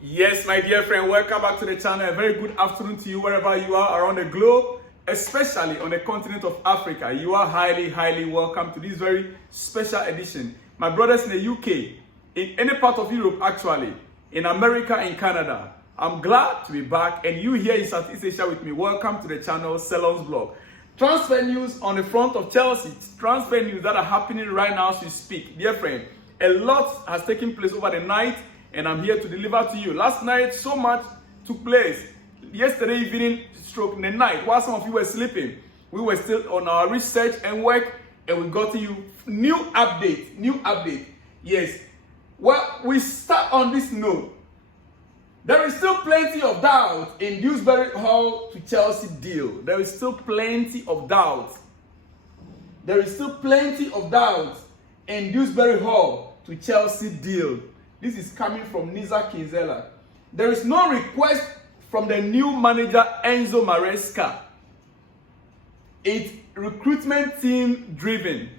Yes, my dear friend, welcome back to the channel. A very good afternoon to you wherever you are around the globe, especially on the continent of Africa. You are highly welcome to this very special edition. My brothers in the UK, in any part of Europe actually, in America, in Canada, I'm glad to be back, and you here in Southeast Asia with me. Welcome to the channel, Salon's Blog. Transfer news on the front of Chelsea. Transfer news that are happening right now as we speak. Dear friend, a lot has taken place over the night, and I'm here to deliver to you. Last night, so much took place. Yesterday evening, stroke the night, while some of you were sleeping, we were still on our research and work, and we got to you new update. Yes. Well, we start on this note. There is still plenty of doubt in Dewsbury-Hall to Chelsea deal. There is still plenty of doubt. There is still plenty of doubt in Dewsbury-Hall to Chelsea deal. This is coming from Isak. There is no request from the new manager Enzo Maresca. It's recruitment team driven.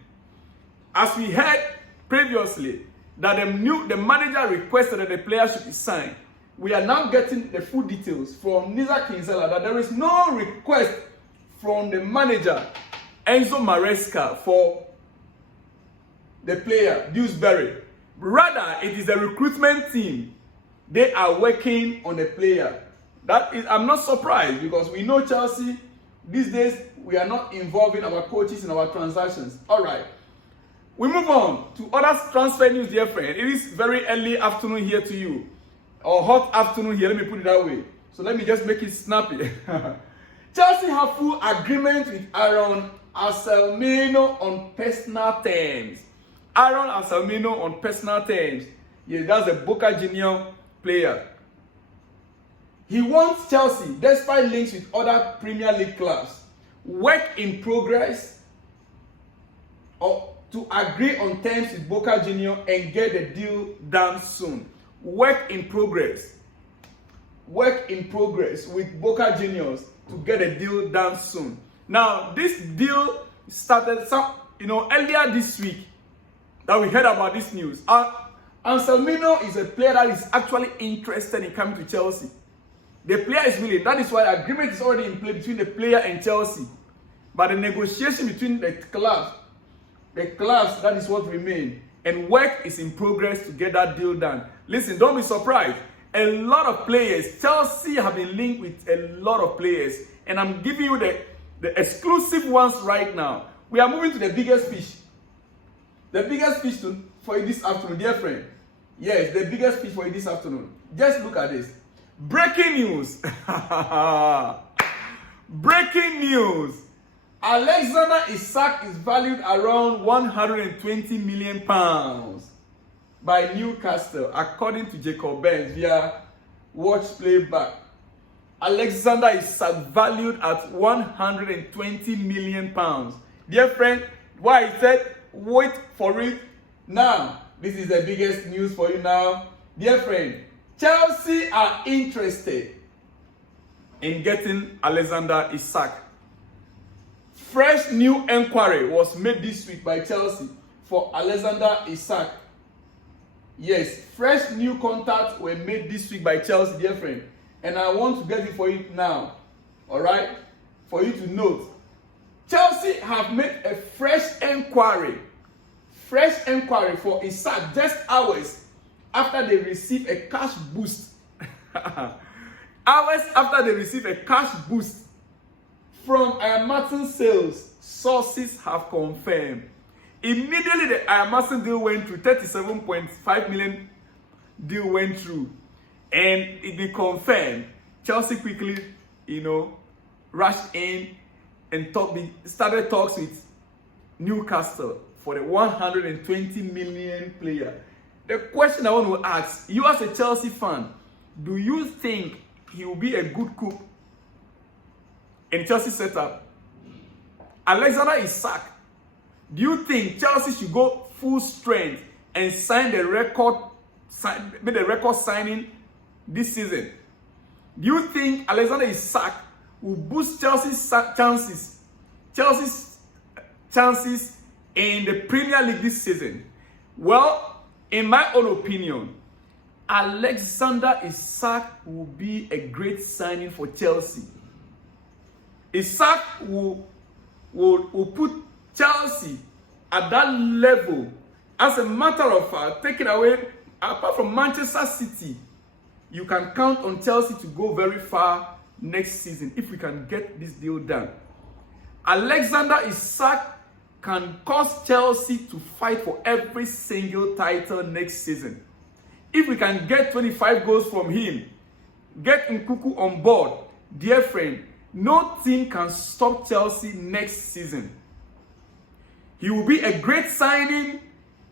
As we heard previously that the manager requested that the player should be signed. We are now getting the full details from Isak that there is no request from the manager Enzo Maresca for the player Dewsbury. Rather, it is the recruitment team. They are working on the player. That is, I'm not surprised, because we know Chelsea these days, we are not involving our coaches in our transactions. All right. We move on to other transfer news, dear friend. It is very early afternoon here to you, or hot afternoon here. Let me put it that way. So let me just make it snappy. Chelsea have full agreement with Ason on personal terms. Ason on personal terms. Yeah, that's a Boca Junior player. He wants Chelsea, despite links with other Premier League clubs. Work in progress, or to agree on terms with Boca Junior and get the deal done soon. Work in progress. Work in progress with Boca Juniors to get a deal done soon. Now, this deal started earlier this week that we heard about this news. Anselmino is a player that is actually interested in coming to Chelsea. The player is willing. That is why the agreement is already in place between the player and Chelsea. But the negotiation between the clubs, that is what remains. And work is in progress to get that deal done. Listen, don't be surprised. A lot of players, Chelsea have been linked with a lot of players. And I'm giving you the exclusive ones right now. We are moving to the biggest fish. The biggest fish for you this afternoon, dear friend. Yes, the biggest fish for you this afternoon. Just look at this. Breaking news. Breaking news. Alexander Isak is valued around £120 million by Newcastle, according to Jacob Benz via Watch Playback. Alexander Isak valued at £120 million. Dear friend, why I said wait for it now. This is the biggest news for you now. Dear friend, Chelsea are interested in getting Alexander Isak. Fresh new inquiry was made this week by Chelsea for Alexander Isak. Yes, fresh new contacts were made this week by Chelsea, dear friend. And I want to get it for you now. All right? For you to note. Chelsea have made a fresh inquiry for Isak just hours after they receive a cash boost. Hours after they receive a cash boost from Ian Maatsen sales, sources have confirmed. Immediately the Ian Maatsen deal went through, 37.5 million deal went through, and it be confirmed. Chelsea quickly, rushed in and started talks with Newcastle for the 120 million player. The question I want to ask, you as a Chelsea fan, do you think he will be a good cook in Chelsea setup? Alexander Isak, do you think Chelsea should go full strength and sign the record signing this season? Do you think Alexander Isak will boost Chelsea's chances in the Premier League this season? Well, in my own opinion, Alexander Isak will be a great signing for Chelsea. Isak will put Chelsea at that level. As a matter of fact, taking away, apart from Manchester City, you can count on Chelsea to go very far next season if we can get this deal done. Alexander Isak can cause Chelsea to fight for every single title next season. If we can get 25 goals from him, get Nkuku on board, dear friend, no team can stop Chelsea next season. He will be a great signing,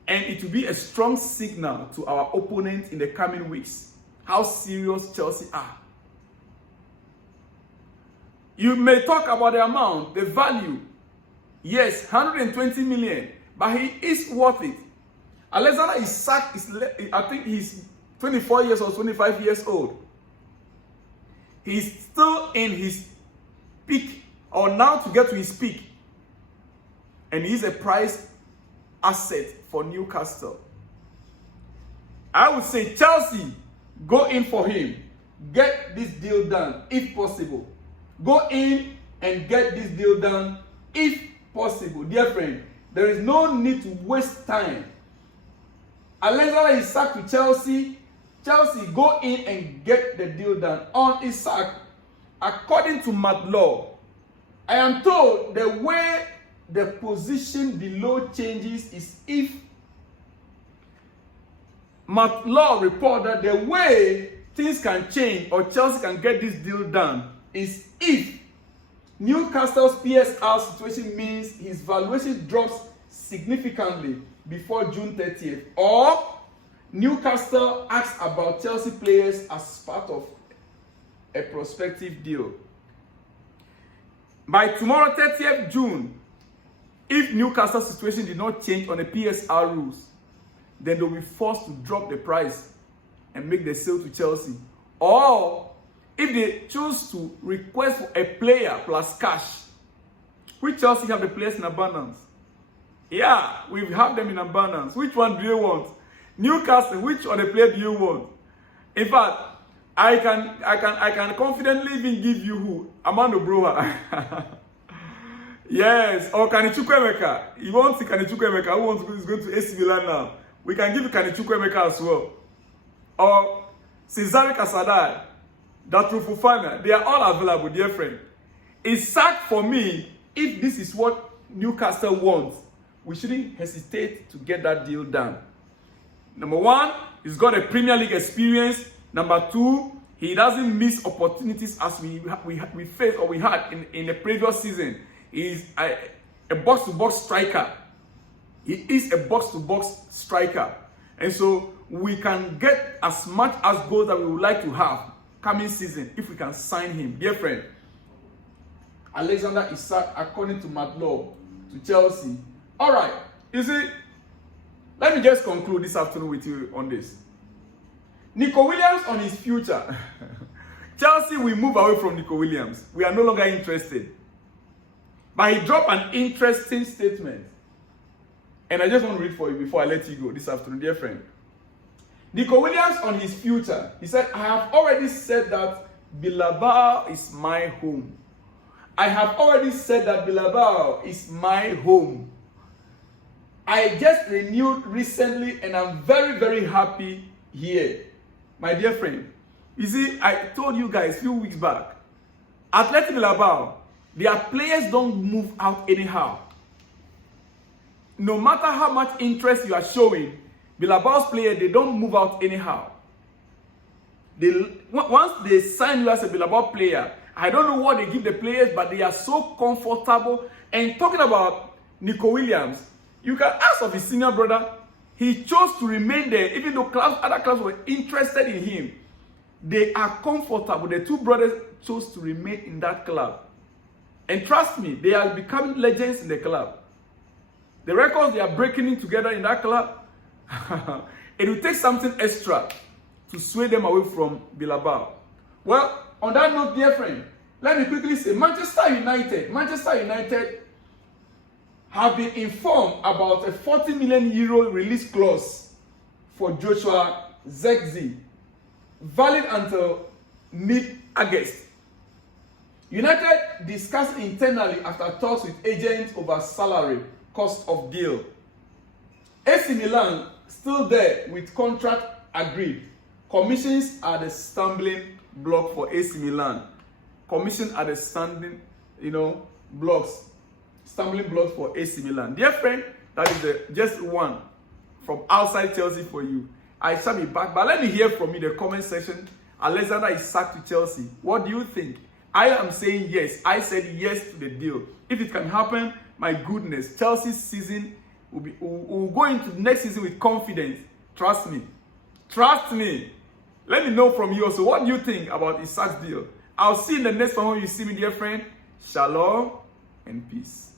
and it will be a strong signal to our opponent in the coming weeks how serious Chelsea are. You may talk about the amount, the value. Yes, 120 million, but he is worth it. Alexander Isak I think he's 24 years or 25 years old. He's still in his peak, or now to get to his peak. And he's a prize asset for Newcastle. I would say Chelsea, go in for him. Get this deal done if possible. Go in and get this deal done if possible. Dear friend, there is no need to waste time. Alexander Isak to Chelsea. Chelsea, go in and get the deal done. On Isak, according to Matt Law, I am told the way the position below changes is if Matt Law reported the way things can change or Chelsea can get this deal done is if Newcastle's PSR situation means his valuation drops significantly before June 30th, or Newcastle asks about Chelsea players as part of a prospective deal. By tomorrow, 30th June, if Newcastle's situation did not change on the PSR rules, then they'll be forced to drop the price and make the sale to Chelsea. Or if they choose to request for a player plus cash, which Chelsea have the players in abundance. Yeah, we have them in abundance. Which one do you want? Newcastle, which other player do you want? In fact, I can confidently even give you who? Amando Broha. Yes, or Kanichukwemeka. You want to Kanichukwemeka, who wants to is going to AC Milan now? We can give you Kanichukwemeka as well. Or Cesare Casadei, Datru Fofana. They are all available, dear friend. Isak, for me, if this is what Newcastle wants, we shouldn't hesitate to get that deal done. Number one, he's got a Premier League experience. Number two, he doesn't miss opportunities as we faced or we had in the previous season. He's a box-to-box striker. He is a box-to-box striker. And so we can get as much as goals that we would like to have coming season if we can sign him. Dear friend, Alexander Isak, according to Matt Law, to Chelsea. All right, you see, let me just conclude this afternoon with you on this. Nico Williams on his future. Chelsea will move away from Nico Williams. We are no longer interested. But he dropped an interesting statement. And I just want to read for you before I let you go this afternoon, dear friend. Nico Williams on his future. He said, I have already said that Bilbao is my home. I have already said that Bilbao is my home. I just renewed recently and I'm very, very happy here. My dear friend, you see, I told you guys a few weeks back, Athletic Bilbao, their players don't move out anyhow. No matter how much interest you are showing, Bilbao's players, they don't move out anyhow. Once they sign you as a Bilbao player, I don't know what they give the players, but they are so comfortable. And talking about Nico Williams, you can ask of his senior brother. He chose to remain there, even though other clubs were interested in him. They are comfortable. The two brothers chose to remain in that club. And trust me, they are becoming legends in the club. The records they are breaking in together in that club, it will take something extra to sway them away from Bilbao. Well, on that note, dear friend, let me quickly say, Manchester United have been informed about a 40 million euro release clause for Joshua Zirkzee, valid until mid-August. United discussed internally after talks with agents over salary, cost of deal. AC Milan still there with contract agreed. Commissions are the stumbling block for AC Milan. Commission are the stumbling blocks for AC Milan. Dear friend, that is just one from outside Chelsea for you. I shall be back, but let me hear from you in the comment section. Alexander Isak to Chelsea. What do you think? I am saying yes. I said yes to the deal. If it can happen, my goodness, Chelsea's season will go into next season with confidence. Trust me. Trust me. Let me know from you also. What do you think about Isak's deal? I'll see you in the next one when you see me, dear friend. Shalom and peace.